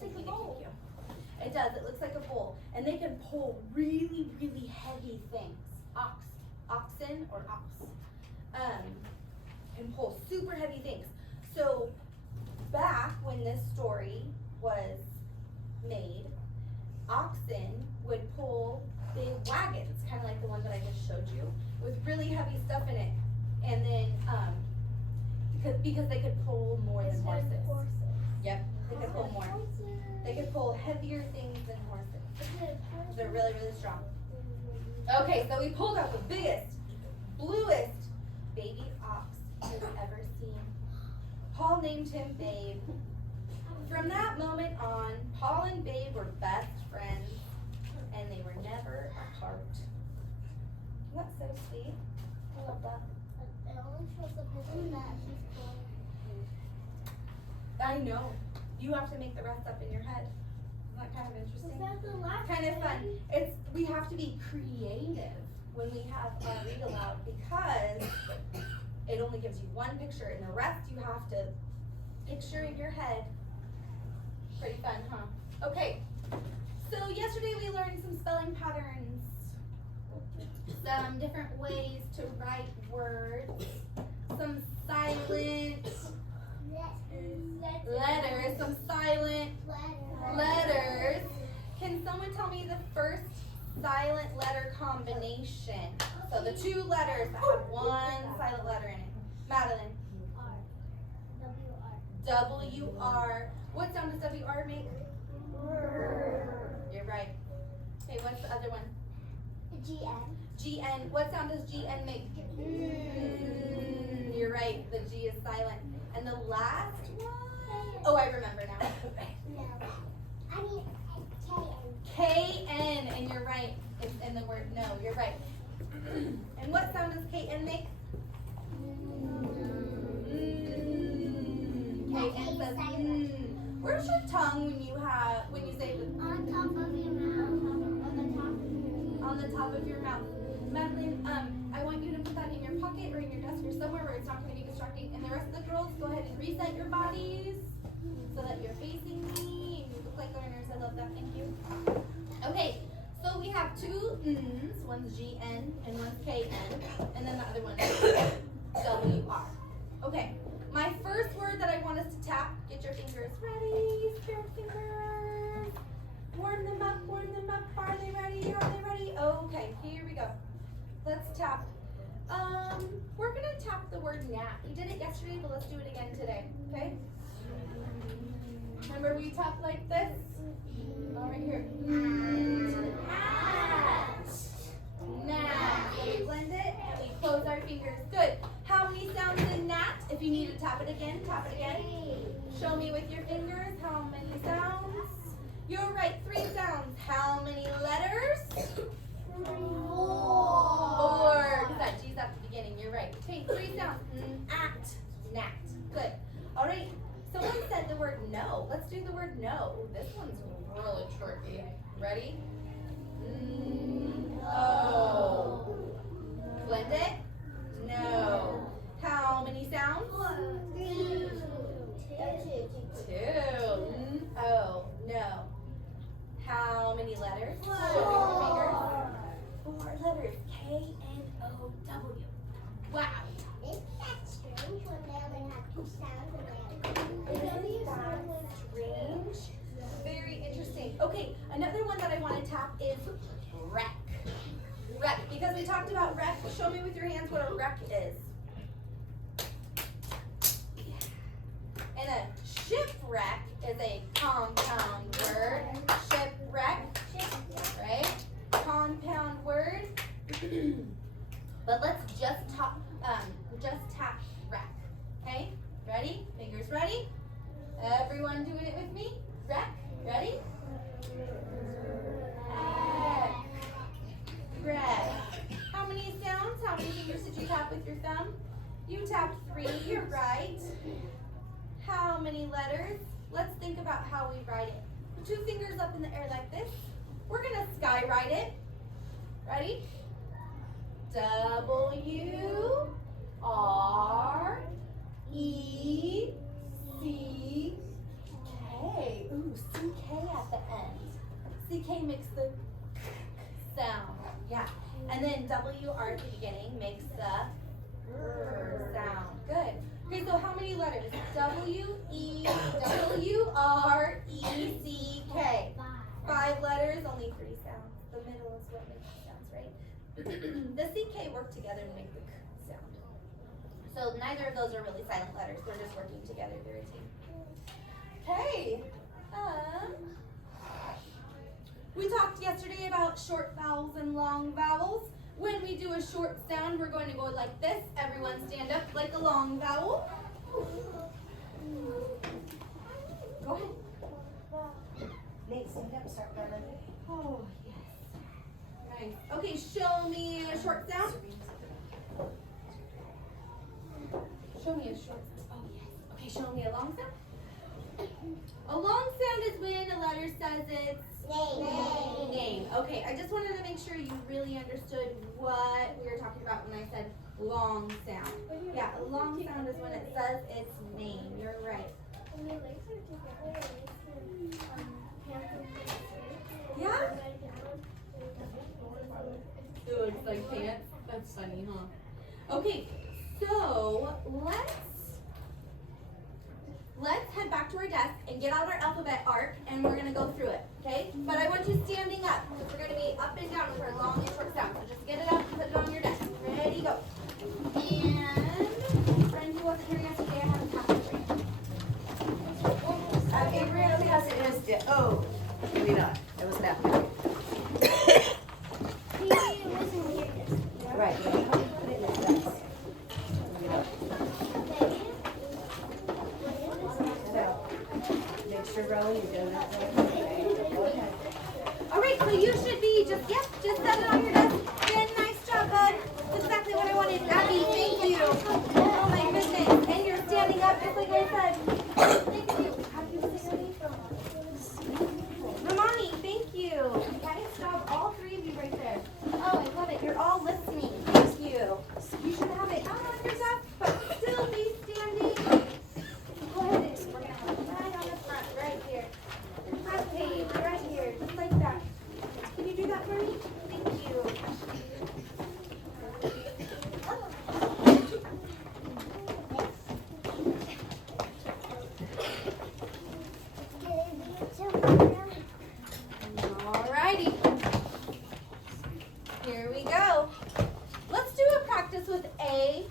Thank you. It does. It looks like a bowl. And they can pull really, really heavy things. Oxen or ox. Can pull super heavy things. So back when this story was made, oxen would pull big wagons, kind of like the one that I just showed you, with really heavy stuff in it. And then, because they could pull more than horses. Yep, they could pull more. They could pull heavier things than horses. They're really, really strong. Okay, so we pulled out the biggest, bluest baby ox we've ever seen. Paul named him Babe. From that moment on, Paul and Babe were best friends, and they were never apart. That's so sweet. I love that. It only shows the picture that she's born. I know. You have to make the rest up in your head. Isn't that kind of interesting? Is that the last Kind of fun. one? We have to be creative when we have our read aloud because it only gives you one picture and the rest you have to picture in your head. Pretty fun, huh? Okay. So yesterday we learned some spelling patterns, some different ways to write words, some silent letters, some silent letters. Can someone tell me the first silent letter combination? So the two letters that have one silent letter in it. Madeline. W-R. What sound does W-R make? You're right. Okay, what's the other one? G-N. G-N. What sound does G-N make? You're right. The G is silent. And the last one? Oh, I remember now. No. I mean, K-N. K-N. And you're right. It's in the word no. You're right. And what sound does K-N make? K-N says Where's your tongue when you say On top of your mouth. on the top of your mouth? Madeline, I want you to put that in your pocket or in your desk or somewhere where it's not going to be distracting. And the rest of the girls, go ahead and reset your bodies so that you're facing me. And you look like learners. I love that. Thank you. Okay, so we have two N's. One's G-N and one's K-N. And then the other one is W-R. Okay, my first word that I want us to tap, get your fingers ready, spirit fingers. Warm them up, are they ready, Okay, here we go. Let's tap. We're gonna tap the word gnat. We did it yesterday, but let's do it again today, okay? Remember we tap like this? All right, here. Gnat. So we blend it and we close our fingers. Good. How many sounds in gnat? If you need to tap it again, tap it again. Show me with your fingers how many sounds. You're right, 3 sounds. How many letters? 4. Because that G's at the beginning. You're right. Okay, 3 sounds. At, gnat. Good. All right. Someone said the word no. Let's do the word no. Ooh, this one's really tricky. Ready? No. Blend it. No. How many sounds? 2. 2. Oh, no. How many letters? Show me your fingers. 4 letters. K-N-O-W. Wow. Isn't that strange when they only have 2 sounds and they have Isn't that strange? Very interesting. Okay, another one that I want to tap is wreck. Wreck. Because we talked about wreck. Show me with your hands what a wreck is. And a shipwreck is a compound word. Shipwreck, right? Compound word. But let's just tap wreck. Okay? Ready? Fingers ready? Everyone doing it with me? Wreck. Ready? Wreck. How many sounds? How many fingers did you tap with your thumb? You tapped 3. You're right. How many letters? Let's think about how we write it. 2 fingers up in the air like this. We're going to sky write it. Ready? W-R-E-C-K. Ooh, C at the end. CK makes the sound. Yeah. And then WR at the beginning makes the sound. Good. Okay, so how many letters? WEWRECK. 5 letters, only 3 sounds. The middle is what makes the sounds, right? The CK work together to make the K sound. So neither of those are really silent letters. They're just working together. They're a team. Okay. We talked yesterday about short vowels and long vowels. When we do a short sound, we're going to go like this. Everyone stand up like a long vowel. Go ahead. Nate, stand up, start running. Oh, yes. Nice. Okay, show me a short sound. Show me a short sound. Oh, yes. Okay, show me a long sound. A long sound is when a letter says its name. Okay, I just wanted to make sure you really understood what we were talking about when I said long sound. Yeah, a long sound is when it says its name. You're right. Yeah? It looks like pants. That's funny, huh? Okay, so let's head back to our desk and get out our alphabet arc, and we're gonna go through it, okay? But I want you standing up, because we're gonna be up and down with our long and short sounds. So just get it up and put it on your desk. Ready, go. And friend who wasn't here yesterday, I haven't passed it right. Adrian has it in his oh, maybe not. It was that way. Right. Put it in his desk. Make sure, Rowan, you're doing that right. Go ahead. All right, so you should be just set it on your desk. Good, nice job, bud. That's exactly what I wanted. Abby, thank you. Oh my goodness. And you're standing up just like I said. Thank you. Happy listening. Ramani, thank you. Nice job, all 3 of you right there. Oh, I love it. You're all listening. Thank you. You should have it out on your desk, but still be standing. Go ahead and we're gonna have it right on the front, right here. Front page, right here, just like that. Can you do that for me? Thank you. Alrighty. Here we go. Let's do a practice with A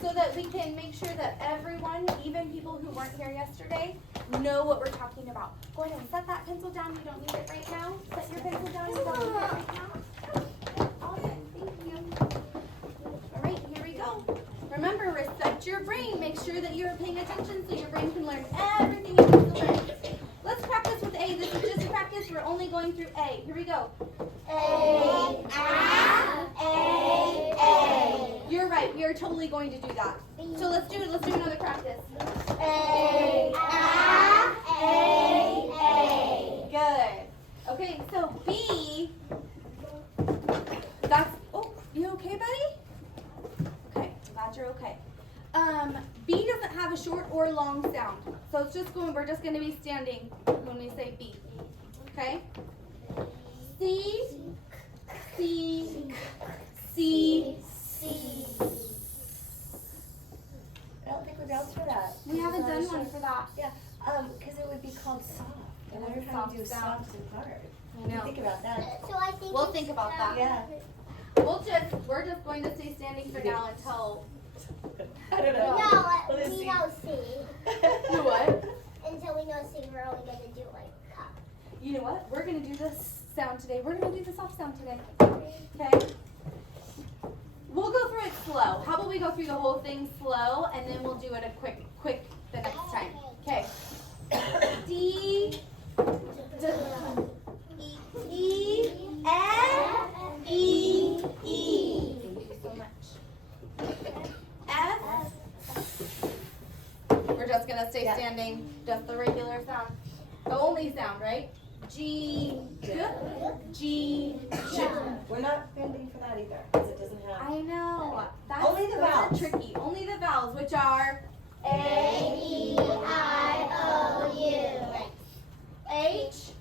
so that we can make sure that everyone, even people who weren't here yesterday, know what we're talking about. Go ahead and set that pencil down. You don't need it right now. Set your pencil down. You don't need it right now. Awesome. Thank you. All right, here we go. Remember, respect your brain. Make sure that you're paying attention so your brain can learn everything you need to learn. Let's practice with A. This is just a practice. We're only going through A. Here we go. A. You're right. We are totally going to do that. So let's do it. Let's do another practice. A. Good. Okay, so B. That's. Oh, you okay, buddy? Okay, I'm glad you're okay. B doesn't have a short or long sound, so it's just going. We're just going to be standing when we say B. Okay. C. I don't think we bounced for that. We haven't done one for that. Yeah, because it would be called soft. And It we're is trying to do soft sound. soft and hard. I know. Think about that. So I think We'll think about that. Yeah. We're just going to stay standing for now until. I don't know. No, Let's we see. know C. You know what? Until we know C, we're only going to do like cup. You know what? We're gonna do this sound today. We're gonna do the soft sound today. Okay? We'll go through it slow. How about we go through the whole thing slow and then we'll do it a quick the next time. Okay. D E F E E. Thank you so much. F. We're just gonna stay standing, just the regular sound. The only sound, right? G, G, G. We're not bending for that either, because it doesn't have. I know. That's Only the those are vowels. tricky. Only the vowels, which are A-E-I-O-U. H,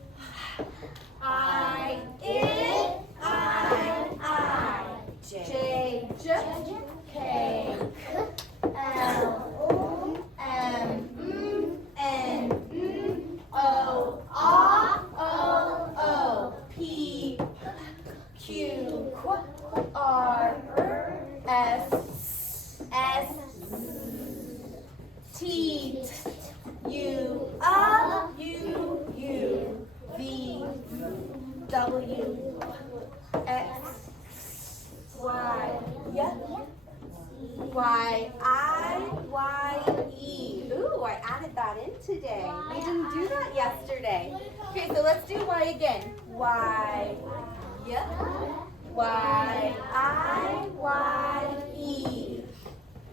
W, X, Y, yep. Y, I, Y, E. Ooh, I added that in today. We didn't do that yesterday. Okay, so let's do Y again. Y, yep. Y, I, Y, E.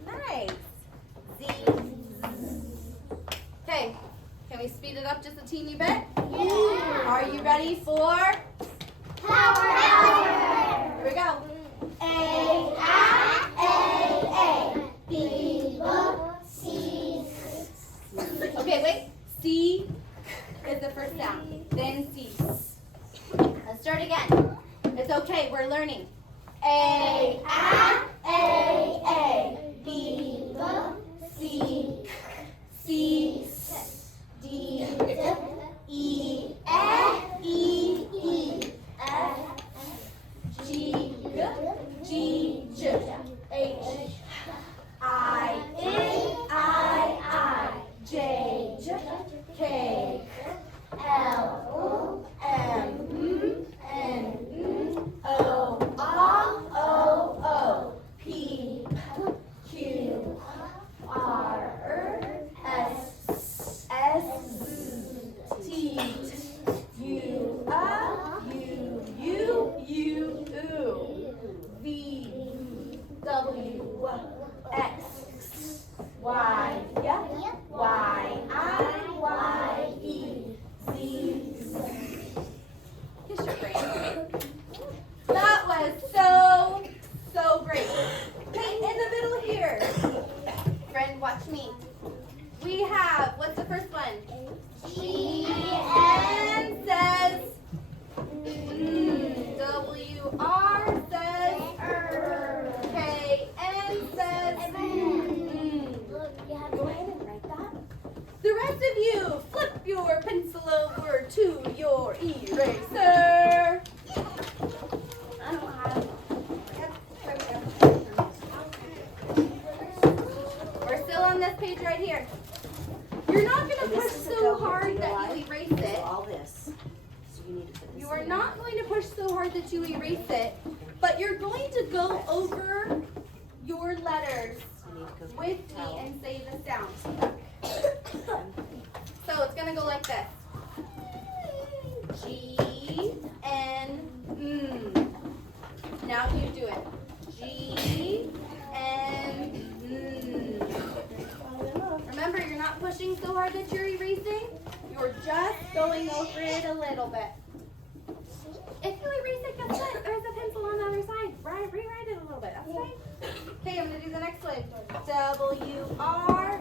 Nice. Z. Okay, can we speed it up just a teeny bit? Are you ready for? Power hour. Here we go. A, B, C. Okay, wait. C is the first sound. Then C. Let's start again. It's okay, we're learning. A, B, C, C, D, E, F, G, H, I, J, K, L, M, N, O, P, Q, R, S, T, U, V, W, X, Y, Y, I, Y, E, Z. Kiss your brain. That was so great. Okay, in the middle here. Friend, watch me. We have, what's the first one? G, N says, W, R says, K, N says, Go ahead and write that. The rest of you, flip your pencil over to your eraser. I don't have. Yep, there we go. We're still on this page right here. You're not going to And push this is the so code hard that that you you erase erase it. All this. So you need to put this You are in. not going to push so hard that you erase it, but you're going to go over your letters You need to go with me towel. and say the sounds. So it's going to go like this. G, N, M. Now you do it. G, N, M. Remember, you're not pushing so hard that you're erasing. You're just going over it a little bit. If you erase it, guess what? There's a pencil on the other side. Right, rewrite it a little bit. That's fine. Okay, I'm going to do the next one. W, R,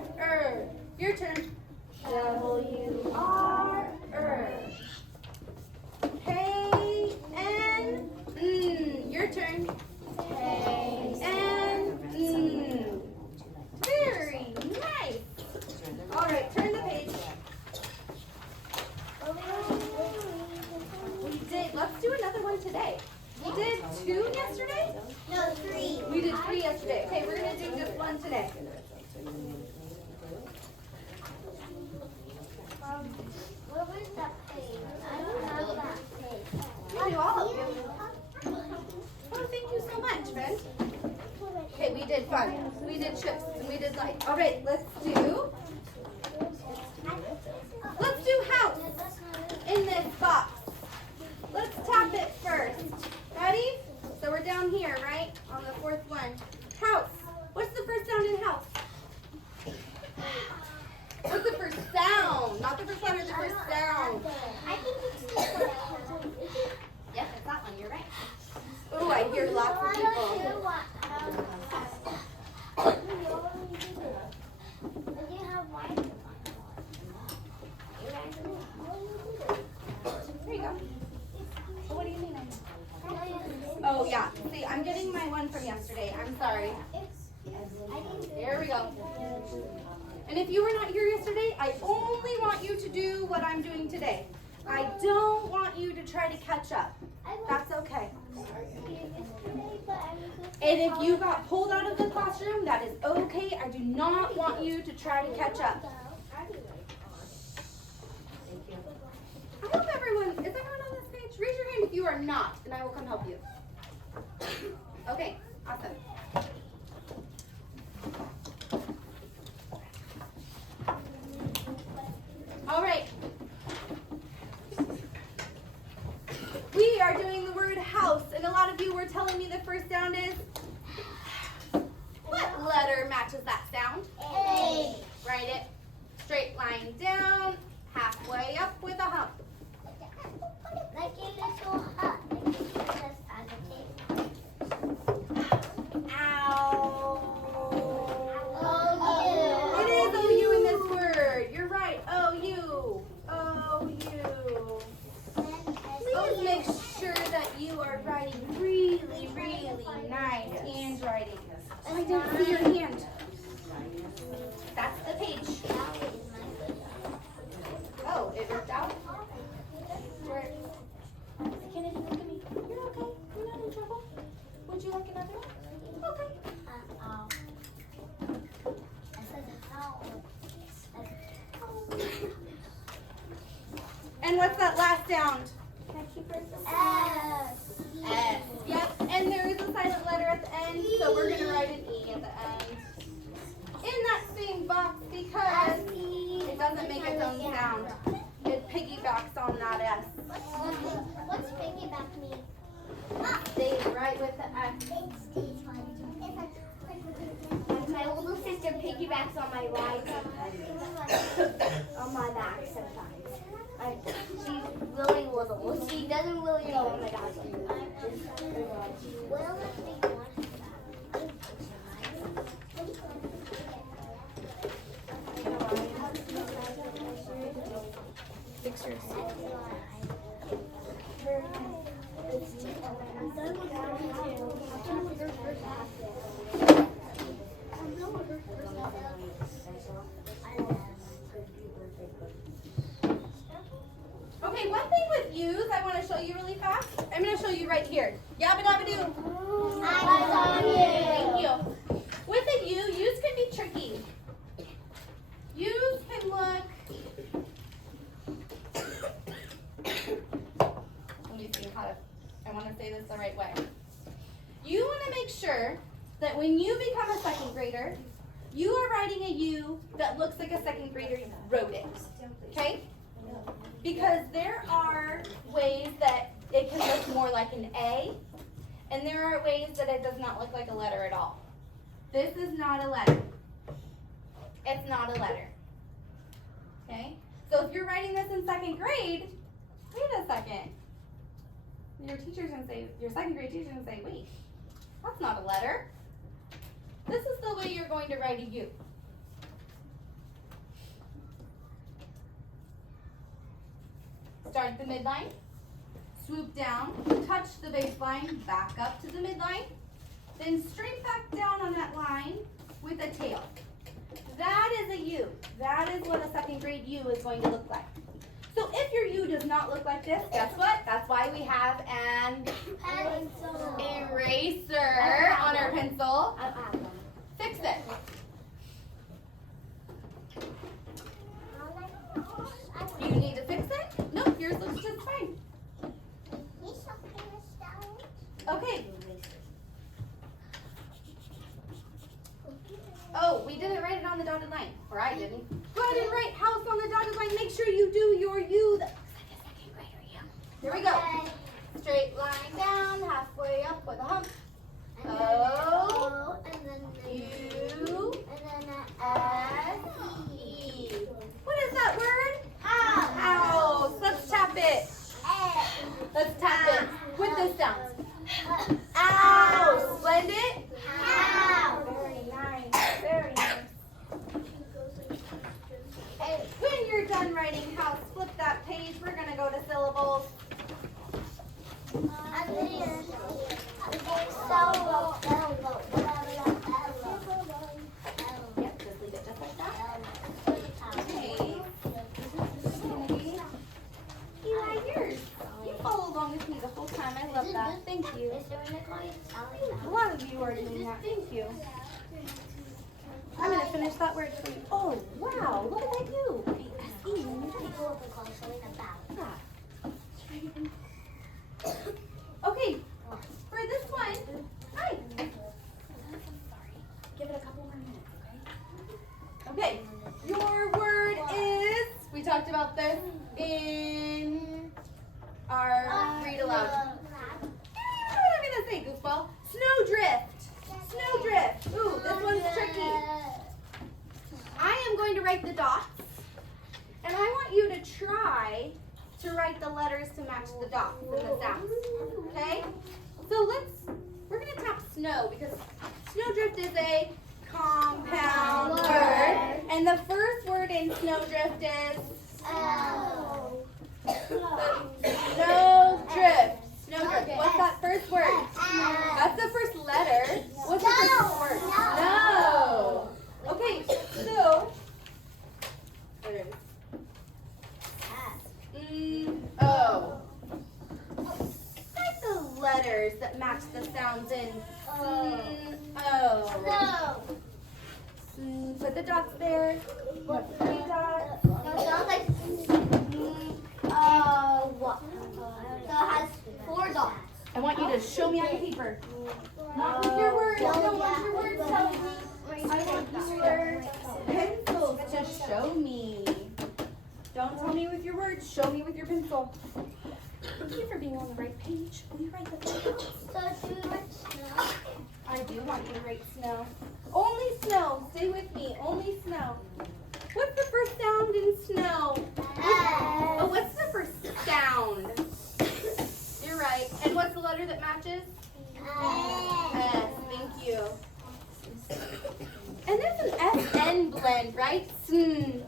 Your turn. W, R, K, N, Your turn. K, N, Very nice. All right, turn the page. We did. Let's do another one today. We did 2 yesterday? No, 3. We did 3 yesterday. Okay, we're going to do just 1 today. What was that page? I don't have that page. You do all of them. Oh, thank you so much, friend. Okay, we did fun. We did chips and we did light. All right, let's do house in this box. Let's tap it first. Ready? So we're down here, right? On the 4th one. House. What's the first sound in house? What's the first sound? Not the first letter, the first sound. I think it's this one. Yes, it's that one. You're right. Ooh, I hear lots of people. There you go. Oh, what do you mean? Oh, yeah. See, I'm getting my one from yesterday. I'm sorry. Here we go. And if you were not here yesterday, I only want you to do what I'm doing today. I don't want you to try to catch up. That's okay. And if you got pulled out of the classroom, that is okay. I do not want you to try to catch up. I hope is everyone on this page? Raise your hand if you are not, and I will come help you. Okay, awesome. All right. We are doing the word house, and a lot of you were telling me the first sound is. What letter matches that sound? A. Write it. Straight line down, halfway up with a hump. Like a little hut. Like it's just on the table. Ow. It is OU in this word. You're right. OU. OU. Please make sure that you are writing really, really nice handwriting. I didn't see your hand. That's the page. Oh, it worked out? Where? Kennedy, look at me. You're okay. You're not in trouble. Would you like another one? Okay. And what's that last sound? S. S. Yep. And there is a silent letter at the end, so we're going to write an E at the end. In that same box because it doesn't make its own sound. It piggybacks on that S. What's piggyback mean? Stay right with the S. My little sister piggybacks on my ride sometimes. On my back sometimes. She's really little. She doesn't really know when my dog's Pictures. Okay, one thing with U's I want to show you really fast. I'm going to show you right here. Yabba dabba doo. Thank you. With a U, U's can be tricky. U's can look. Let me see how to. I want to say this the right way. You want to make sure that when you become a second grader, you are writing a U that looks like a second grader wrote it. Okay? Because there are ways that it can look more like an A, and there are ways that it does not look like a letter at all. This is not a letter. It's not a letter. Okay? So if you're writing this in second grade, wait a second. Your teacher's gonna say, your second grade teacher's gonna say, wait, that's not a letter. This is the way you're going to write a U. Start the midline, swoop down, touch the baseline, back up to the midline, then straight back down on that line with a tail. That is a U. That is what a second grade U is going to look like. So if your U does not look like this, guess what? That's why we have an eraser on our pencil. Fix it. You need to fix it? Nope, yours looks just fine. Okay. Oh, we didn't write it on the dotted line. Or I didn't. Go ahead and write house on the dotted line. Make sure you do your U that looks like a second grader U. Here we go. Straight line down, halfway up with a hump. O, U, S, E. What is that word? House. Let's tap it. Let's tap it with this sound. Ow. Blend it. Very nice. Very nice. And when you're done writing house, flip that page. We're going to go to syllables. Yep, just leave it just like that. Okay. You are yours. You follow along with me the whole time. I love that. Thank you. A lot of you are doing that. Thank you. I'm going to finish that word for you. Oh, wow. Look at that U. S-E when you write. Yeah. loud. What am I gonna say, goofball? Snowdrift. Snowdrift. Ooh, this one's tricky. I am going to write the dots, and I want you to try to write the letters to match the dots and the sounds. Okay? So we're gonna tap snow because snowdrift is a compound word, and the first word in snowdrift is snowdrift. Snowdrift. What's that first word? That's the first letter. What's the first word? No. Okay, so oh. Write the letters that match the sounds in oh. Put the dots there. Put 3 dots. So it has 4 dots. I want you to show me on the paper. Not with your words. I don't want your words telling me. I want your pencils to show me. Don't tell me with your words. Show me with your pencil. Thank you for being on the right page. Will you write the dots? So do you want snow? I do want you to write snow. Only snow. Stay with me. Only snow. What's the first sound in snow? Oh, what's the first sound? You're right. And what's the letter that matches? S. Thank you. And there's an S-N blend, right? Sn.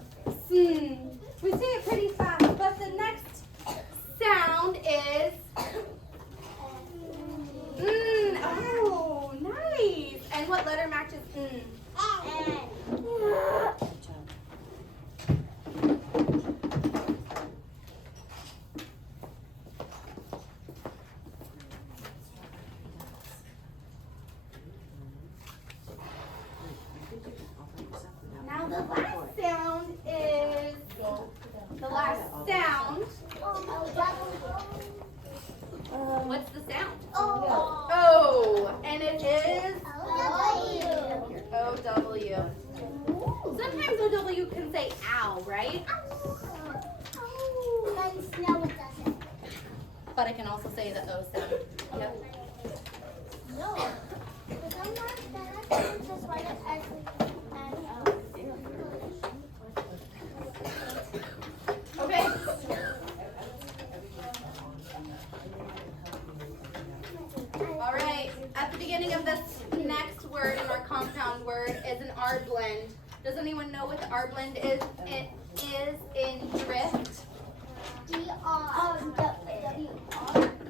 Sn. We say it pretty fast, but the next sound is Oh, nice. And what letter matches N? Now the last sound is what's the sound? Oh, and it is O-W. Sometimes O-W can say ow, right? But I can also say the O sound. Yep. Okay. All right. At the beginning of this next word in our compound word is an R blend. Does anyone know what the R blend is? It is in drift.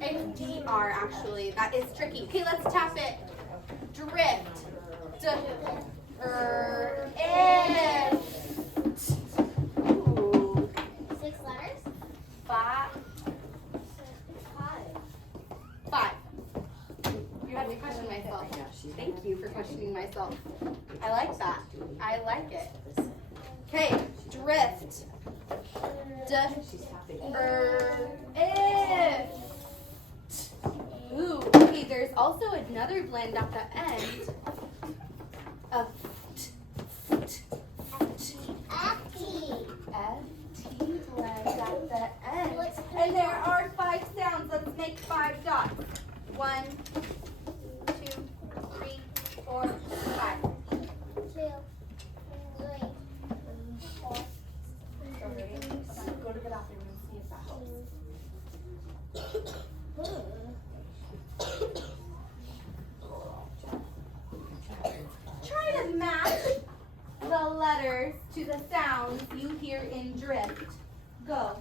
It's DR actually. That is tricky. Okay, let's tap it. Drift. Ooh. 6 letters? 5. You had to question myself. Thank you for questioning myself. I like that. I like it. Okay, drift. Ooh, okay, there's also another blend at the end of FT blend at the end. And there are 5 sounds. Let's make 5 dots. 1, 2, 3, 4, 5. 2, 3, 4. Go to the bathroom and see if that helps. Try to match the letters to the sounds you hear in drift. Go.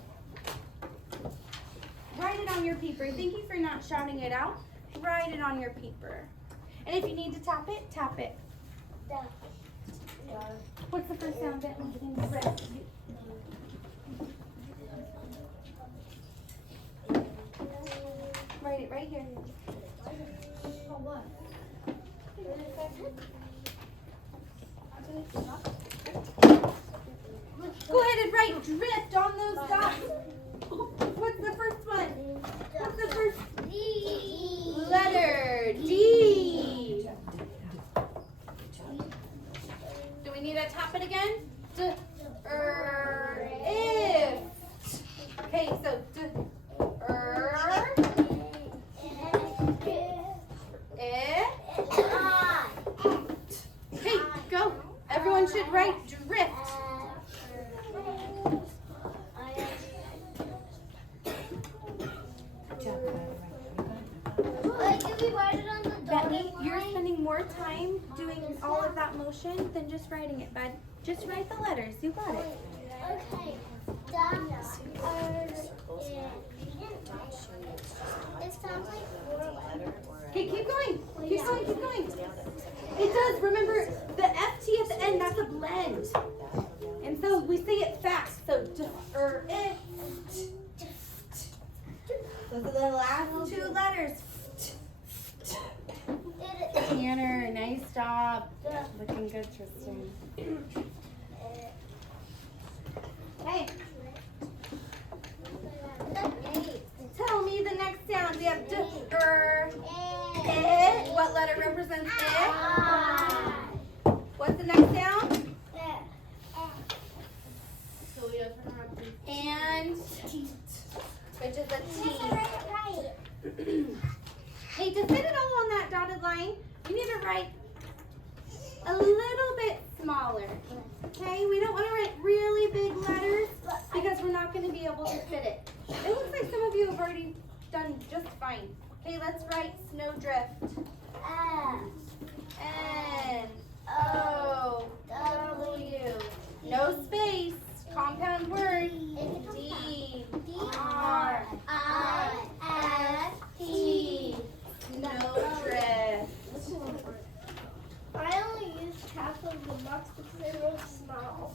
Write it on your paper. Thank you for not shouting it out. Write it on your paper. And if you need to tap it, tap it. What's the first sound that was in drift? Write it right here. Go ahead and write drift on those dots. What's the first one? What's the first letter? D. Do we need to tap it again? If. Okay, so hard time doing all of that motion than just writing it, bud. Just write the letters. You got it. Okay. It sounds like 4 letters. Okay, keep going. Keep going, keep going. It does. Remember, the FT at the end, that's a blend. And so we say it fast. So, it. Those are the last 2 letters. Tanner, nice job. Looking good, Tristan. Hey. Tell me the next sound. We have it. What letter represents it? What's the next sound? And which is a T. Hey, to fit it all on that dotted line, you need to write a little bit smaller. Okay? We don't want to write really big letters because we're not going to be able to fit it. It looks like some of you have already done just fine. Okay, let's write snowdrift. N-O-W. No space. Compound word. D-R-I-F-T. Snowdrift. I only used half of the box because they were small.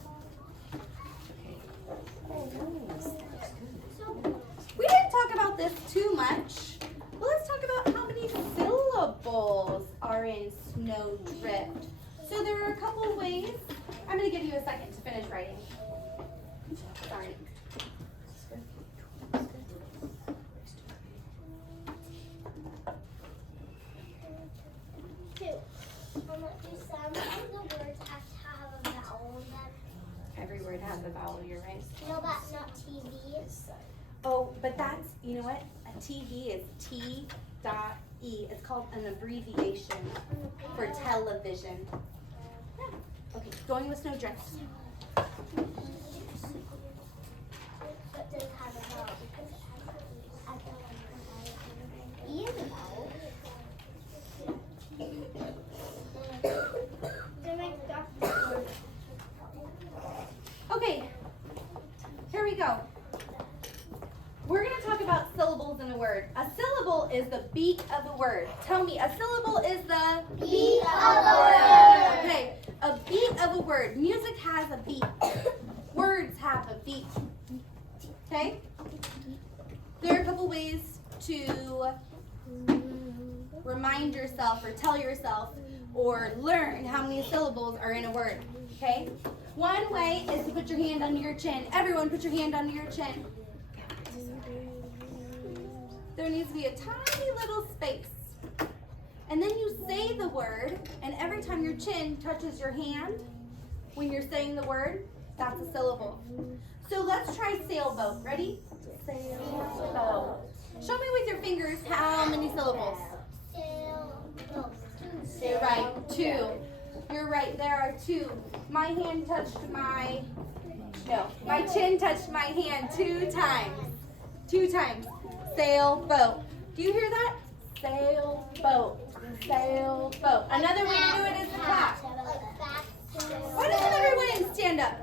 We didn't talk about this too much, but let's talk about how many syllables are in snowdrift. So there are a couple ways. I'm going to give you a second to finish writing. Sorry. Some of the words have to have a vowel in them. Every word has a vowel, you're right. You know that's not TV. Oh, but that's, you know what? A TV is T.E. It's called an abbreviation for television. Yeah. Okay, going with snowdrift. But does it have a vowel? Because it has a vowel. E is a vowel. Okay, here we go. We're going to talk about syllables in a word. A syllable is the beat of a word. Tell me, a syllable is the beat of a word. Okay, a beat of a word. Music has a beat. Words have a beat. Okay? There are a couple ways to remind yourself or tell yourself or learn how many syllables are in a word. Okay? One way is to put your hand under your chin. Everyone put your hand under your chin. There needs to be a tiny little space. And then you say the word, and every time your chin touches your hand, when you're saying the word, that's a syllable. So let's try sailboat. Ready? Sailboat. Show me with your fingers how many syllables. You're right, 2. You're right, there are 2. My chin touched my hand 2 times. 2 times. Sailboat. Do you hear that? Sailboat. Sailboat. Another way to do it is to clap. Why doesn't everyone stand up?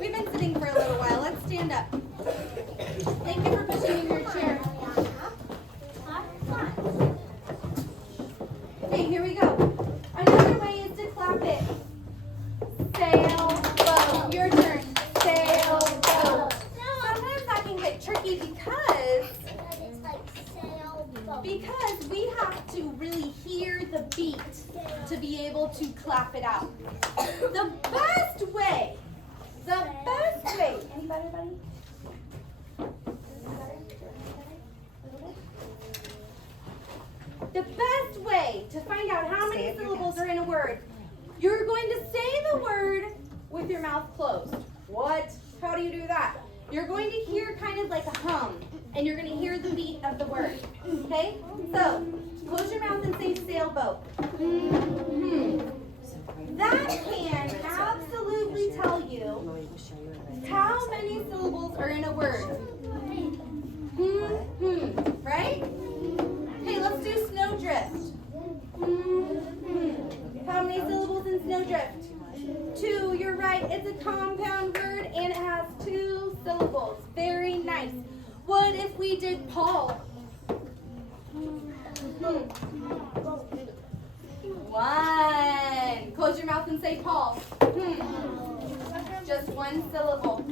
We've been sitting for a little while. Let's stand up. Thank you for pushing in your chair. Okay, here we go. Another way is to clap it. Sailboat. Your turn. Sailboat. Sometimes that can get tricky because we have to really hear the beat to be able to clap it out. The best way, any better, buddy? The best way to find out how many syllables are in a word, you're going to say the word with your mouth closed. What? How do you do that? You're going to hear kind of like a hum, and you're going to hear the beat of the word. Okay? So, close your mouth and say sailboat. That can absolutely tell you how many syllables are in a word. Right? Okay, let's do snowdrift. compound word and it has 2 syllables. Very nice. What if we did Paul? One. Close your mouth and say Paul. Just 1 syllable.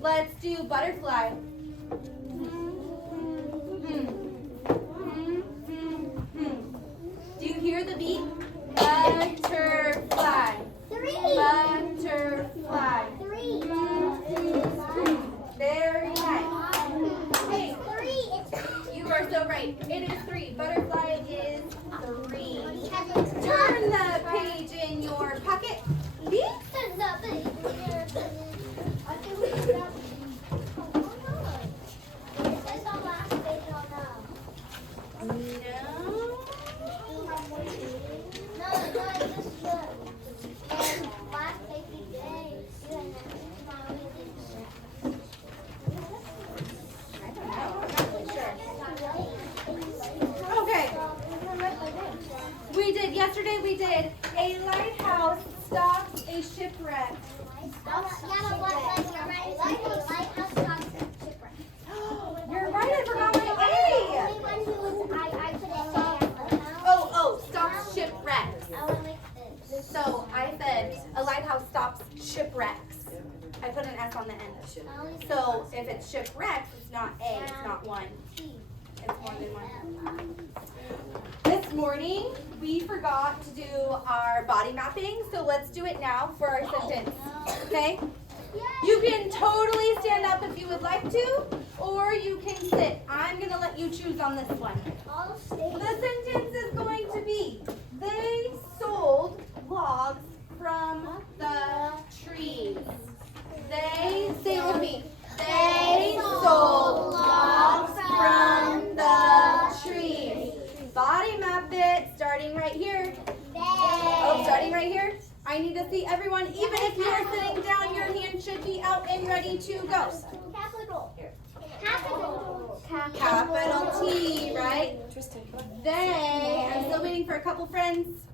Let's do butterfly. Do you hear the beat? Butterfly. 3. Butterfly. 3. Very nice. Hey, 3. you are so right. It is 3. Butterfly is 3. It's Turn the page in your pocket. Beep. Okay. Yesterday we did a lighthouse stops a shipwreck. You're right, I forgot my A. Oh, stops shipwrecks. So I said a lighthouse stops shipwrecks. I put an S on the end. So if it's shipwrecks, it's not A, it's not 1. It's more than 1. This morning, we forgot to do our body mapping, so let's do it now for our sentence, okay? You can totally stand up if you would like to, or you can sit. I'm going to let you choose on this one. The sentence is going to be, they sold logs from the trees. They, say it with me, they sold logs from the trees. Body map it, starting right here. Oh, starting right here. I need to see everyone. Even if you are sitting down, your hand should be out and ready to go. Capital T, right? They, I'm still waiting for a couple friends.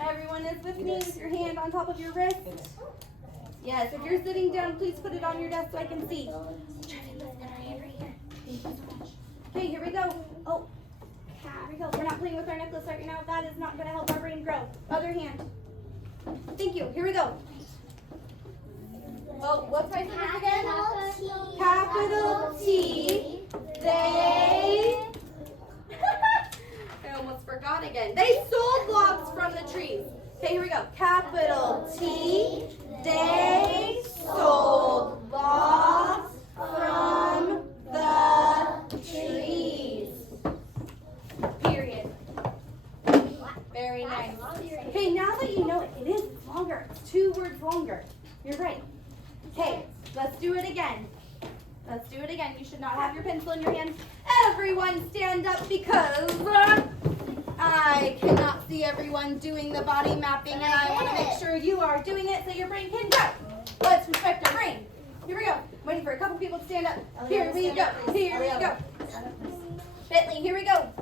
Everyone is with me with your hand on top of your wrist. Yes, if you're sitting down, please put it on your desk so I can see. Okay, here we go. Oh, here we go. We're not playing with our necklace right now. That is not going to help our brain grow. Other hand. Thank you. Here we go. Oh, what's my sentence again? Capital T. They. I almost forgot again. They sold logs from the trees. Okay, here we go. Capital T. They sold logs from the trees. Period. Very nice. Okay, now that you know it, it is longer. It's 2 words longer. You're right. Okay, let's do it again. Let's do it again. You should not have your pencil in your hand. Everyone stand up because I cannot see everyone doing the body mapping, and I want to make sure you are doing it so your brain can go. Let's respect our brain. Here we go. Waiting for a couple people to stand up. Here we go. Here we go. Bentley, here we go.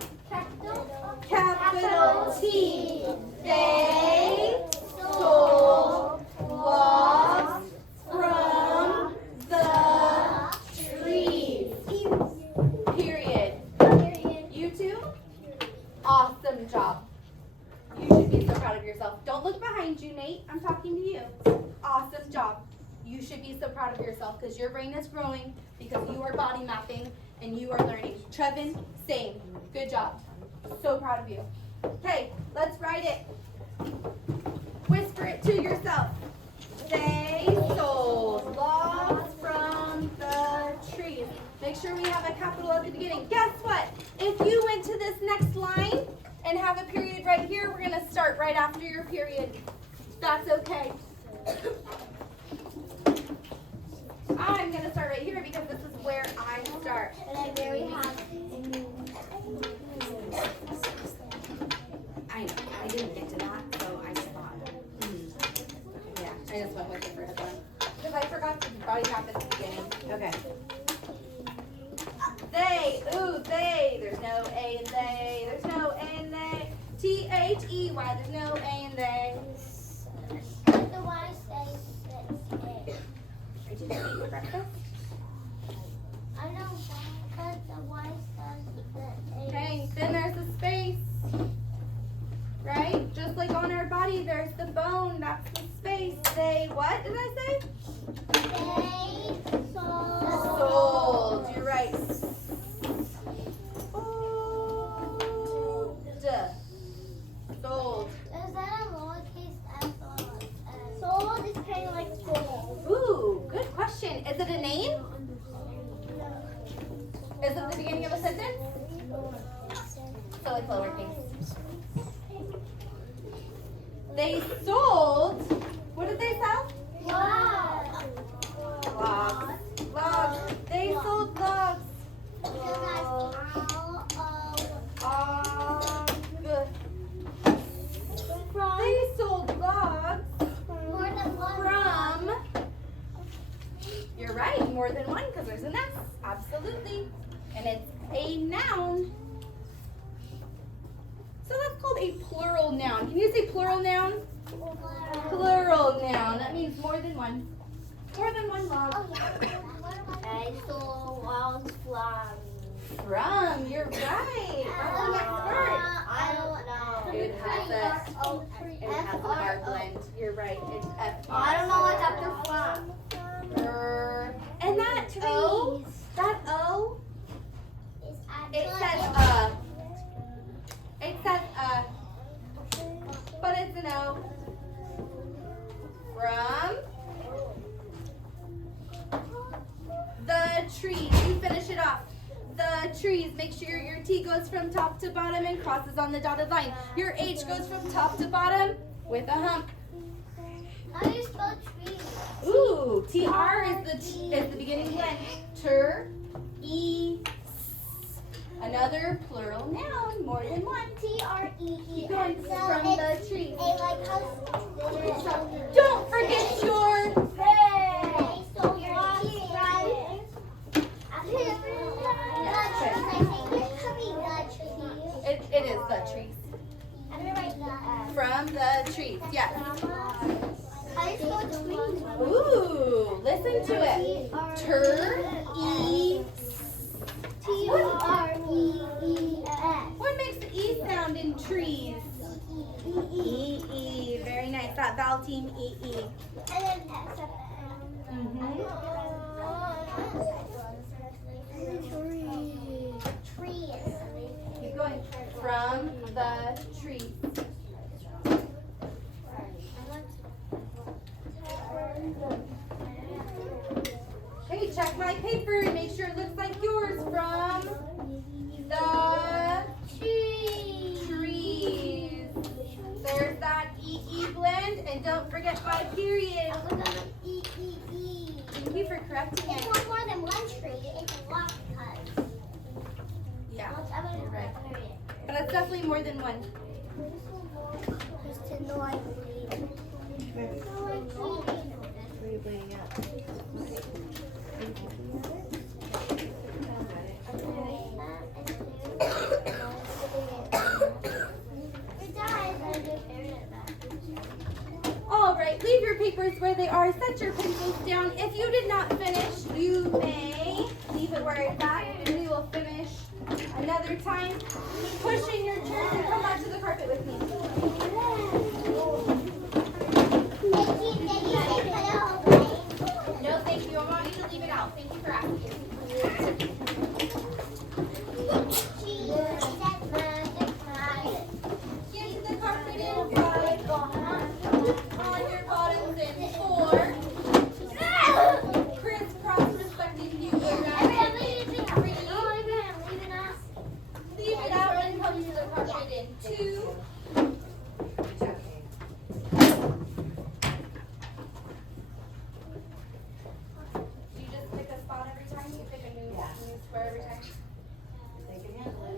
Capital T. They sold logs from the trees. Period. You two? Awesome job. You should be so proud of yourself. Don't look behind you, Nate. I'm talking to you. Awesome job. You should be so proud of yourself because your brain is growing because you are body mapping and you are learning. Trevin, same. Good job. So proud of you. Okay, let's write it. Whisper it to yourself. They sold logs from the trees. Make sure we have a capital at the beginning. Guess what? If you went to this next line and have a period right here, we're going to start right after your period. That's okay. I'm going to start right here because this is where I start. And I'm very happy. I know. I didn't get to that, so I just thought. Yeah, I just went with the first one. Because I forgot to body map at the beginning. Okay. They, ooh, they. There's no A in they. There's no A in they. T-H-E. Why there's no A in there? But the Y says it's A. Are you just eating for breakfast? I know, but the Y says the A. Okay, then there's a space. Right? Just like on our body, there's the bone. That's the space. They, what did I say? They sold. Sold. You're right. Sold. Is that a lowercase s or s? Sold is kind of like sold. Ooh, good question. Is it a name? Is it the beginning of a sentence? So it's lowercase. They sold. What did they sell? Wow. Logs. Logs. They sold logs. Good. They sold logs More than one. from. You're right, more than one because there's an S. Absolutely. And it's a noun. So that's called a plural noun. Can you say plural noun? Plural noun. That means more than one. More than one log. I sold logs From. You're right. That's the next word. I don't know. It has an R blend. You're right. It's F. I don't know what's after from. And that O. That O. It says It says but it's an O. From the trees. You finish it off. The trees. Make sure your T goes from top to bottom and crosses on the dotted line. Your H goes from top to bottom with a hump. How do you spell trees? Ooh, TR is the beginning blend. Ter, E, another plural noun, more than one. TREE. Keep going from the trees. A like house. Don't forget your Hey. So your T, right? it is the trees. From the trees, yes. Ooh, listen to it. Ter, E. What makes the E sound in trees? E, E. Very nice. That vowel team, E, E. Keep going. From the trees. Okay, check my paper and make sure it looks like yours. From the trees. There's that E-E blend, and don't forget my period. Thank you for correcting it. It's more than one tree. It's a lot because. Yeah, You're right. But it's definitely more than one. Just to know I read. Where are you playing at? All right, leave your papers where they are. Set your pencils down. If you did not finish, you may leave it where it's at, and we will finish another time. Push in your chair and come back to the carpet with me. No, thank you. I want you to leave it out. Thank you for asking. Get the carpet in 5. On your bottoms in 4. Crisscross respecting view around in 3. Leave it out and come to the carpet in 2. Do you just pick a spot every time? You pick a new square every time? They can handle it.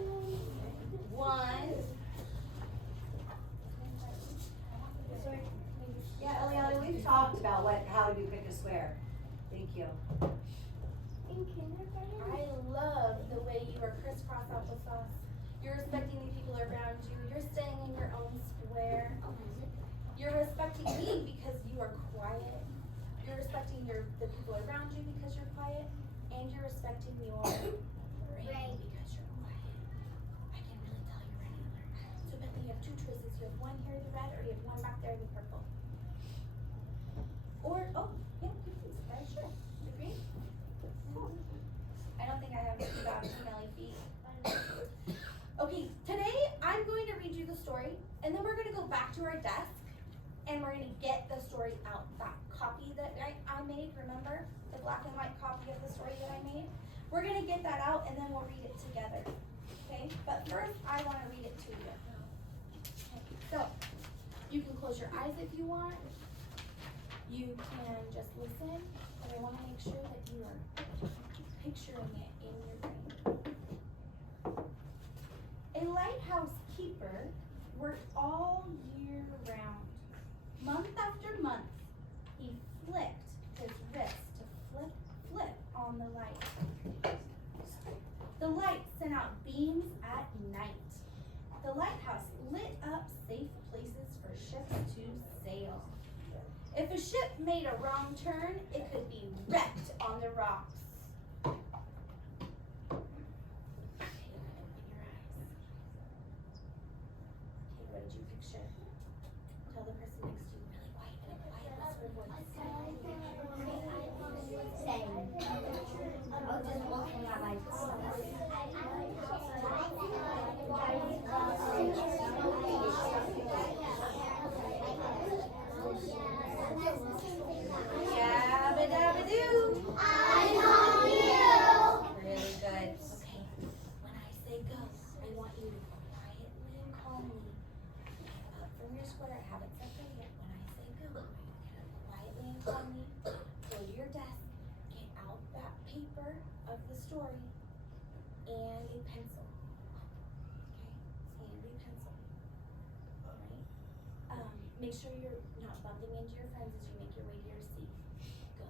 1. Yeah, Eliana, we've talked about how you pick a square. Thank you. I love the way you are crisscross applesauce. You're respecting the people around you. You're staying in your own square. You're respecting me because you are quiet. You're respecting the people around you because you're quiet. And you're respecting your brain because you're quiet. I can really tell you're ready to learn. So Bethany, you have two choices. You have one here, the red, or you have one back there, the purple. Or, oh, yeah, you can sit there, sure. The green? I don't think I have two bad smelly feet. Okay, today I'm going to read you the story, and then we're going to go back to our desk, and we're going to get the story out. That copy that I made, remember? The black and white copy of the story that I made? We're going to get that out, and then we'll read it together. Okay? But first, I want to read it to you. Okay. So, you can close your eyes if you want. You can just listen, but I want to make sure that you are picturing it in your brain. A lighthouse keeper worked all year round. Month after month, he flicked his wrist to flip on the light. The light sent out beams at night. The lighthouse lit up safe places for ships to sail. If a ship made a wrong turn, it could be wrecked on the rocks. What did you picture? Tell the person next to you really quiet in a quiet whisper voice. Same. I was just looking at my Yabba-dabba-doo. I'm on you. Really good. Okay, when I say go, I want you to quietly and calmly get up from your square. I haven't said go yet. When I say go, get up quietly and calmly, go to your desk, get out that paper of the story and a pencil. Okay, and a pencil. Alright? Make sure you're not bumping into your friends as you make your way to your seat. Go.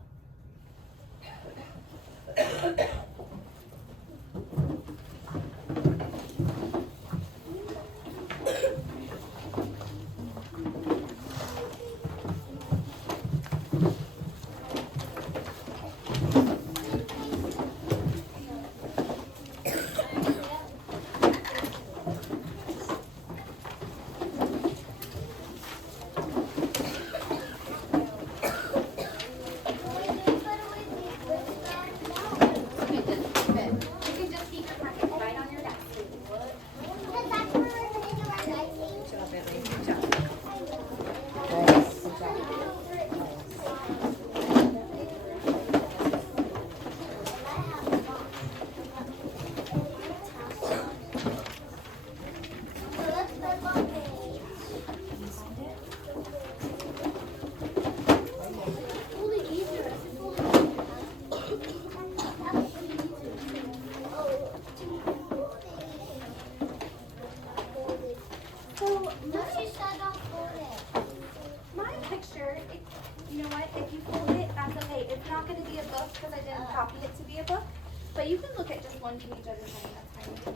But you can look at just one page at a time, that's fine.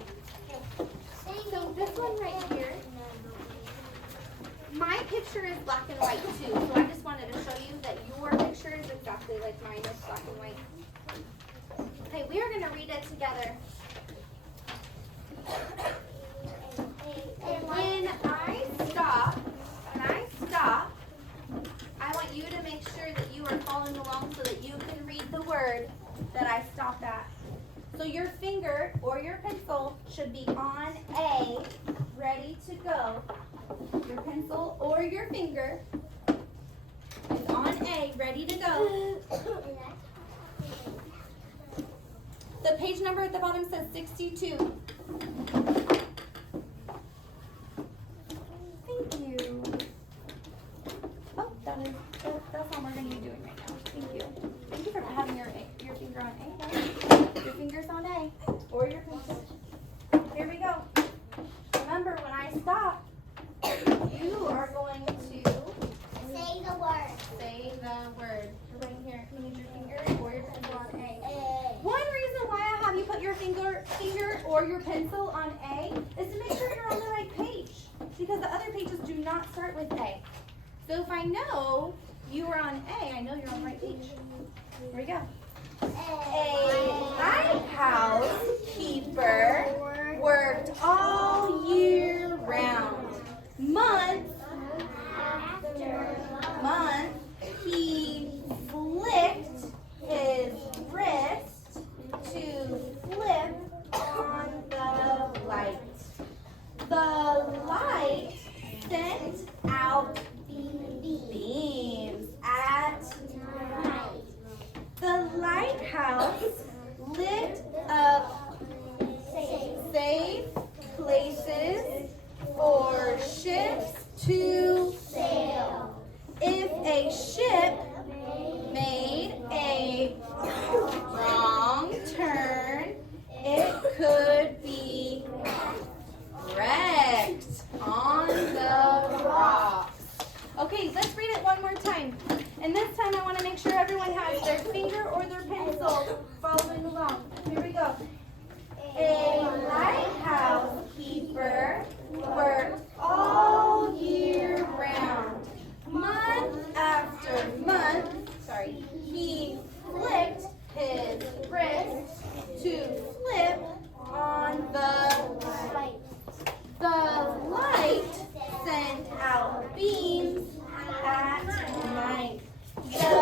Okay. So this one right here, my picture is black and white too, so I just wanted to show you that your picture is exactly like mine is black and white. Okay, we are going to read it together. And when I stop, I want you to make sure that you are following along so that you can read the word that I stop at. So your finger or your pencil should be on A, ready to go. Your pencil or your finger is on A, ready to go. The page number at the bottom says 62. Thank you. Oh, that's all we're going to be doing right now. Thank you. Thank you for having your finger on A. Right? Your finger's on A or your pencil. Here we go. Remember, when I stop, you are going to Say the word. say the word. Right here. You need your finger or your pencil on A. One reason why I have you put your finger or your pencil on A is because the other pages do not start with A. So if I know you were on A, I know you're on the right page. Here we go. A lighthouse keeper worked all year round. Month after month, he flicked his wrist to flip on the light. The light sent out beams at night. The lighthouse lit up safe places for ships to sail. If a ship made a wrong turn, it could be wrecked on the rocks. Okay, let's read it one more time. And this time I want to make sure everyone has their finger or their pencil following along. Here we go. A lighthouse keeper worked all year round. Month after month, he flicked his wrist to flip on the light. The light sent out beams at night. The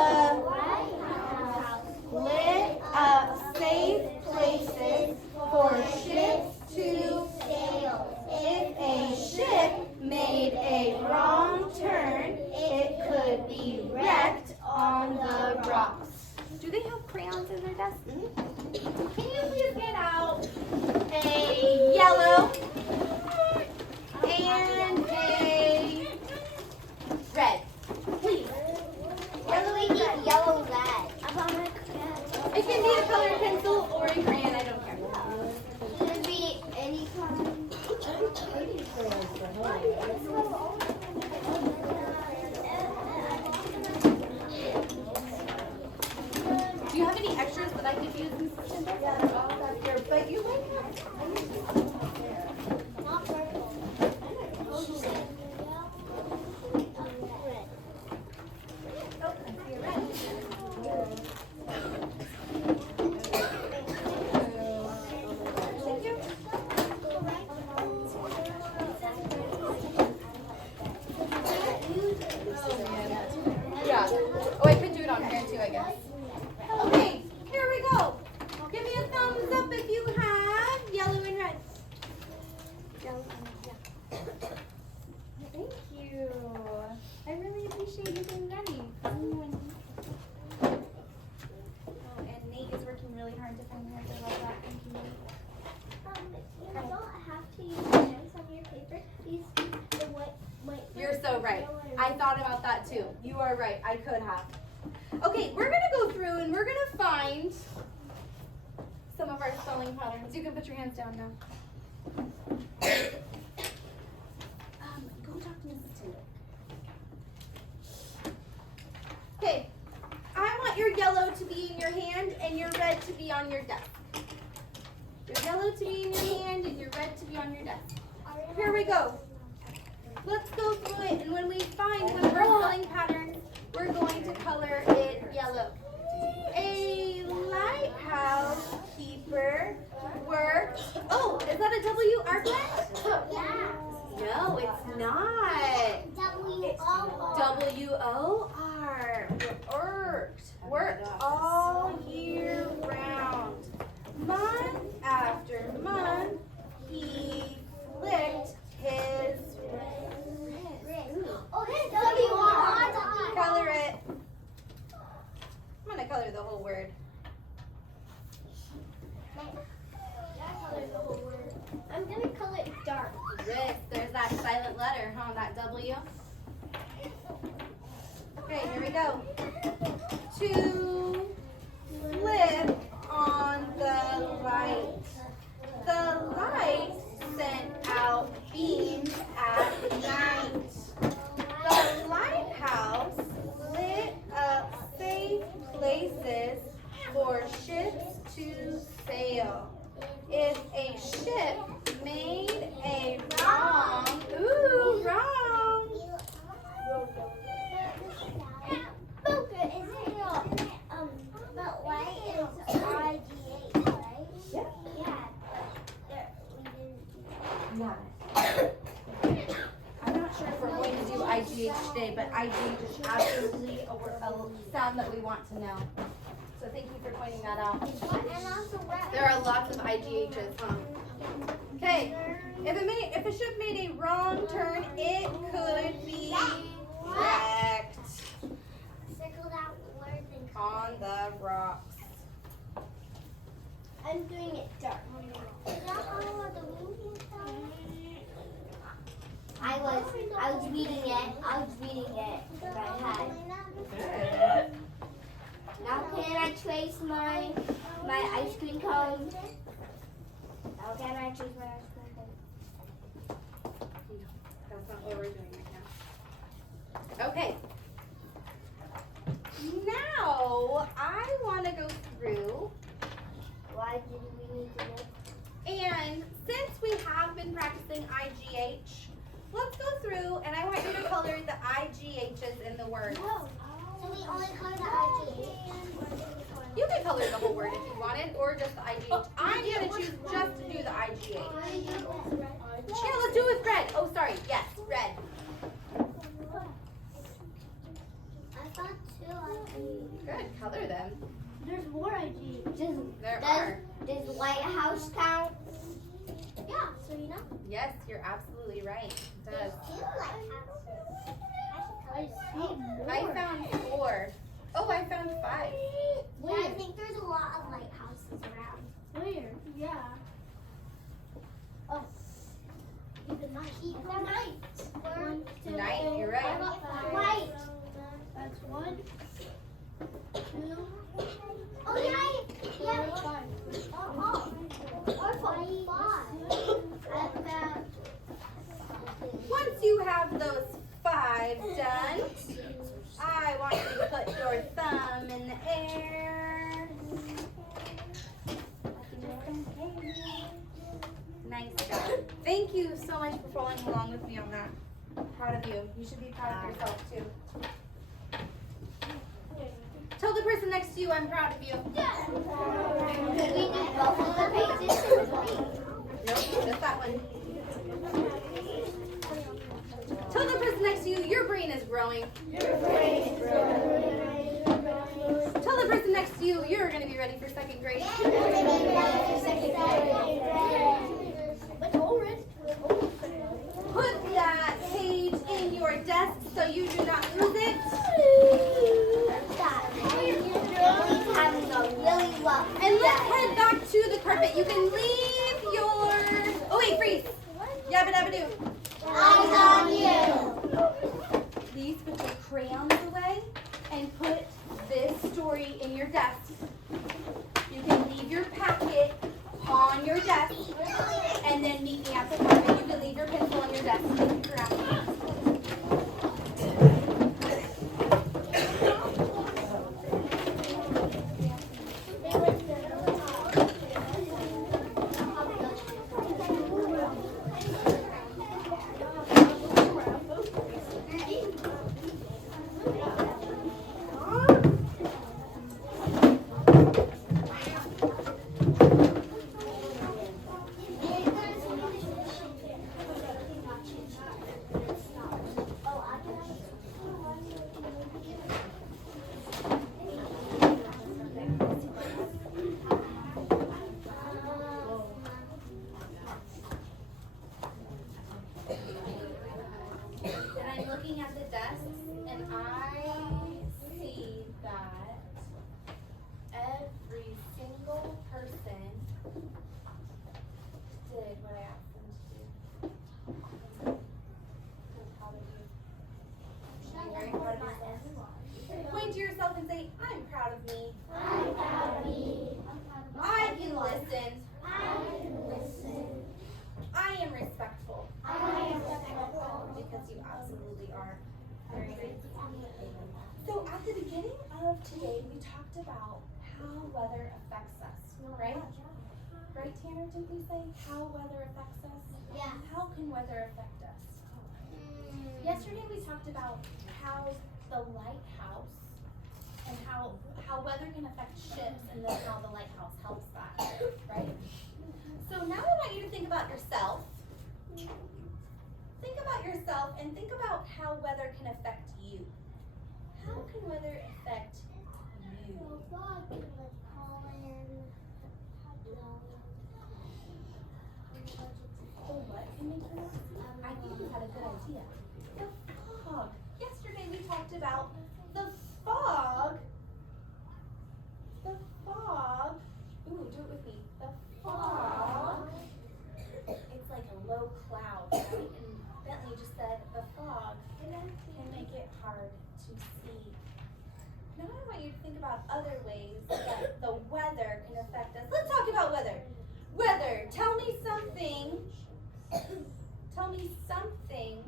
lighthouse lit up safe places for ships to sail. If a ship made a wrong turn, it could be wrecked on the rocks. Do they have crayons in their desk? Can you please get out a yellow and a red? Please. Yellow, we need yellow red. It can be a colored pencil or a crayon, I don't care. It could be any kind. Do you have any extras that I could use in September? Yeah, all back here, but you might have. Not purple. Yeah. Oh, I could do it on here too, I guess. Okay, here we go. Give me a thumbs up if you have yellow and red. Thank you. I really appreciate you being ready. Oh, and Nate is working really hard to find words. I love that. Thank you, Nate. You don't have to use pens on your paper. Use the white. You're so right. I thought about that too. You are right. I could have. Okay, we're going to go through and we're going to find some of our spelling patterns. You can put your hands down now. Go talk to Mrs. Tinder. Okay, I want your yellow to be in your hand and your red to be on your desk. Your yellow to be in your hand and your red to be on your desk. Here we go. Let's go through it, and when we find one of our spelling patterns, we're going to color it yellow. A lighthouse keeper worked. Oh, is that a W, Arclet? Yeah. No, it's not. W-O-R. Worked all year round. Month after month, he flicked his color it. I'm gonna color the whole word. I'm gonna color it dark. Wrist. There's that silent letter, huh? That W. Okay, here we go. To flip on the light. The light sent out beams at night. The lighthouse lit up safe places for ships to sail. If a ship made a wrong IGH is absolutely a sound that we want to know. So thank you for pointing that out. And also red. There are lots of IGHs, huh? Okay. If a ship made a wrong turn, it could be wrecked Circle that word and on the rocks. I'm doing it dark. Is that how the movie is done? I was reading it. I was reading it in my head. Now can I trace my ice cream cone? Now can I trace my ice cream cone? That's not what we're doing right now. Okay. Now I want to go through, Why did we need to look? and since we have been practicing IGH, let's go through and I want you to color the IGHs in the word. So we only color the IGH. You can color the whole word if you wanted, or just the IGH. I'm going to choose just to do the IGH. Yeah, let's do it with red. Oh, sorry. Yes, red. I thought two IGH. Good. Color them. There's more IGH. There are. Does White House count? Yeah, so you know. Yes, you're absolutely right. It does. I see I found 4. Oh, I found 5. Yeah, I think there's a lot of lighthouses around. Where? Yeah. Oh. Even night. Even night. Night, you're right. White. That's 1, 2. Oh, yeah. Yeah. Oh. Or 5. I found. Once you have those 5 done, I want you to put your thumb in the air. Nice job. Thank you so much for following along with me on that. Proud of you. You should be proud of yourself too. Tell the person next to you I'm proud of you. Can we do both of the pages? Nope, just that one. Tell the person next to you your brain is growing. Tell the person next to you you're going to be ready for 2nd grade. Put that page in your desk so you do not lose it. And let's head back to the carpet. You can leave your... Oh wait, freeze. Yabba dabba doo. Eyes on you. Please put your crayons away and put this story in your desk. You can leave your packet on your desk and then meet me at the carpet. You can leave your pencil on your desk. Thank you for asking. Looking at the desks, and I see that every single person did what I asked them to do. I'm proud of you. I'm very proud of yourself. Point to yourself and say, I'm proud of me. I'm proud of me. I can listen. I can listen. I am respectful. I am respectful. Because you absolutely are. Very good. So at the beginning of today, we talked about how weather affects us, right? Right, Tanner, did we say how weather affects us? Yeah. How can weather affect us? Yesterday we talked about how the lighthouse and how weather can affect ships and then how the lighthouse helps that, right? So now I want you to think about yourself. Think about yourself and think about how weather can affect you. can weather affect you? The what can make you nasty? I think you had a good idea. The fog. Yesterday we talked about the fog. The fog. Ooh, do it with me. The fog. It's like a low cloud, right? And Bentley just said the fog can make it hard to see. Now I want you to think about other ways that the weather can affect us. Let's talk about weather. Weather. Tell me something. Tell me something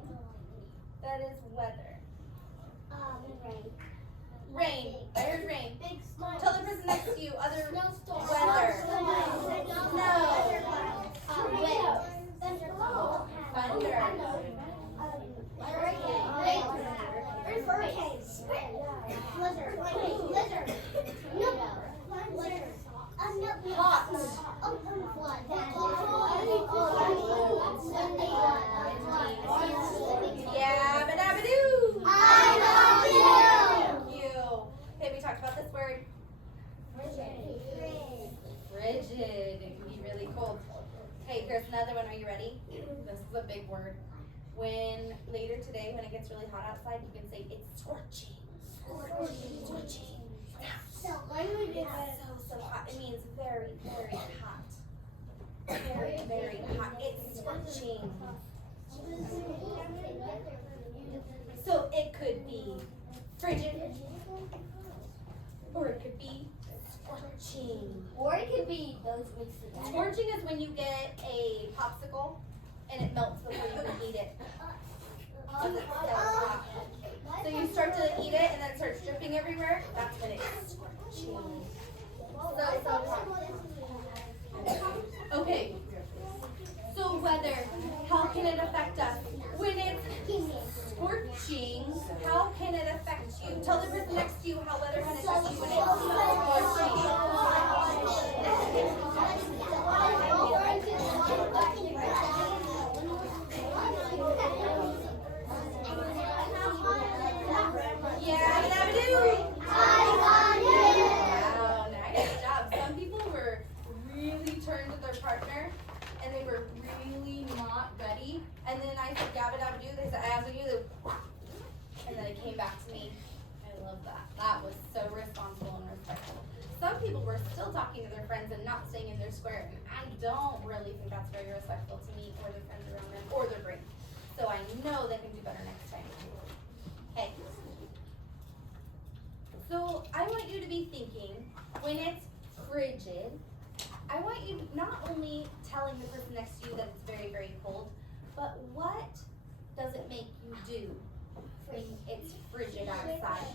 that is weather. Rain. Rain. I heard rain. Big storm. Tell the person next to you other Snowstorm. weather. Thunder. Yeah, ba-da-ba-doo. Thank you. Okay, we talked about this word. Frigid. It can be really cold. Okay, here's another one. Are you ready? This is a big word. When later today, when it gets really hot outside, you can say it's scorching. Scorching. It's so hot. It means very, very hot. Very, very hot. It's scorching. So it could be frigid, or it could be scorching. Or it could be those mixed together. Scorching is when you get a popsicle and it melts before you can eat it. Because it's so hot. So you start to eat it and then it starts dripping everywhere. That's when it's scorching. So hot. Okay. So weather, how can it affect us? When it's scorching, how can it affect you? Tell the person next to you how weather can affect you when it's yeah, ba-da-ba-doo. Wow, nice job. Some people were really turned to their partner and they were really not ready. And then I said, yabba dabba do. They said, I asked you. And then it came back to me. I love that. That was so responsible and respectful. Some people were still talking to their friends and not staying in their square. And I don't really think that's very respectful to me or the friends around them or their brain. So I know they can do better next time. Okay. So I want you to be thinking, when it's frigid, I want you not only telling the person next to you that it's very, very cold, but what does it make you do when it's frigid outside?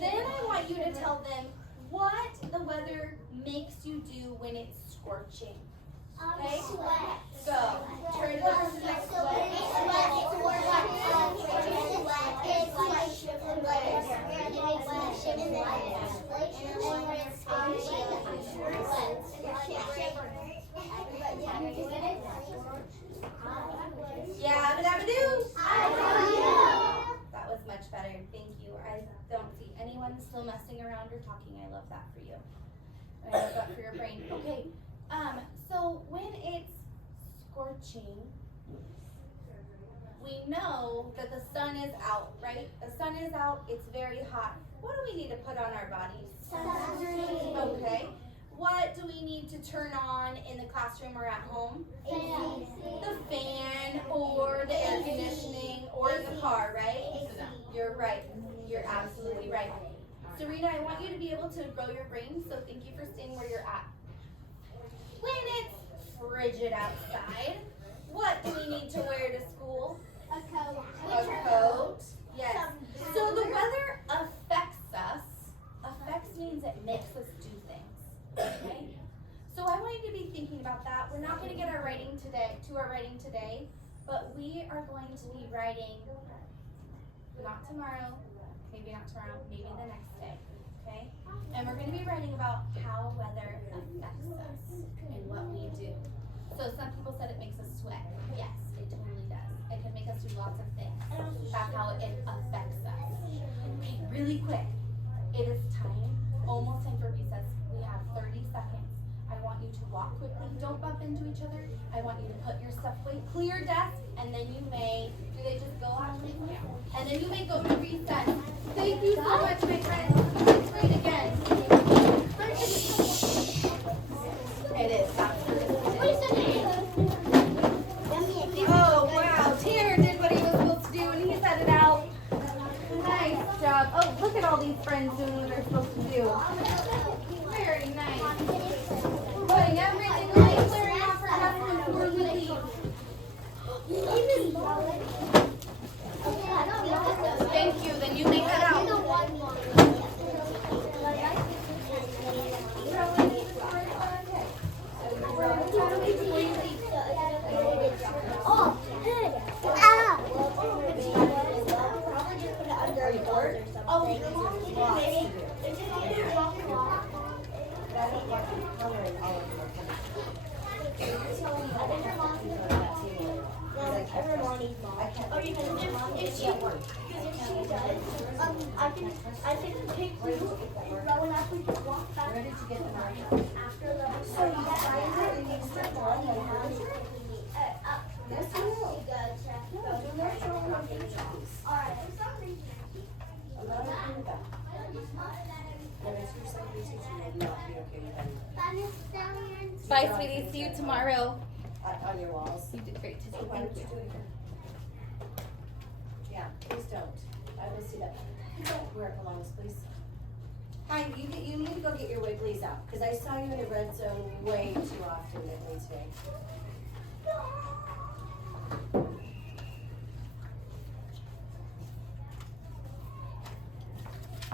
Then I want you to tell them what the weather makes you do when it's scorching. Okay? So, turn to the person next to yeah, ba-da-ba-doo. That was much better. Thank you. I don't see anyone still messing around or talking. I love that for you. I love that for your brain. Okay. So when it's scorching, we know that the sun is out, right? The sun is out. It's very hot. What do we need to put on our bodies? Sunscreen. Okay. What do we need to turn on in the classroom or at home? The fan or the air conditioning or in the car, right? You're right. You're absolutely right. Serena, I want you to be able to grow your brain, so thank you for staying where you're at. When it's frigid outside, what do we need to wear to school? A coat. A coat. Yes. So the weather affects us. Affects means it makes us do things. Okay? So I want you to be thinking about that. We're not going to get our writing today, but we are going to be writing not tomorrow, maybe not tomorrow, maybe the next day. Okay? And we're going to be writing about how weather affects us and what we do. So some people said it makes us sweat. Yes, it totally does. It can make us do lots of things. That's how it affects us. Okay, really quick. It is time, almost time for recess. We have 30 seconds. I want you to walk quickly, don't bump into each other. I want you to put your stuff away, clear desk, and then you may, do they just go out? And then you may go to recess. Thank you so much, my friends. It's great again. It is. Oh, wow. Tanner did what he was supposed to do, and he set it out. Nice job. Oh, look at all these friends doing what they're supposed to do. Very nice. Putting everything away, clearing off her desk before we leave. Thank you. Then you may head out. I can pick you well enough we can walk back. Where did you get the marker? After the So you signed it and you said one, and how did you? Yes, I will. No, do not show them on pictures. Alright. I'm not okay with that. And it's your second teacher, you'll not be okay with that. Bye, sweetie. See you tomorrow. On your walls. You did great today. Why Thank don't you you. do it again? Yeah, please don't. I will see that. Don't wear it belongs, please. Hi, you need to go get your Wigglies out, because I saw you in the red zone way too often lately today.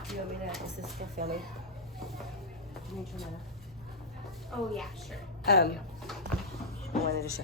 Do you want me to, is this for filming? Can you turn that Oh, yeah, sure. off? I wanted to show.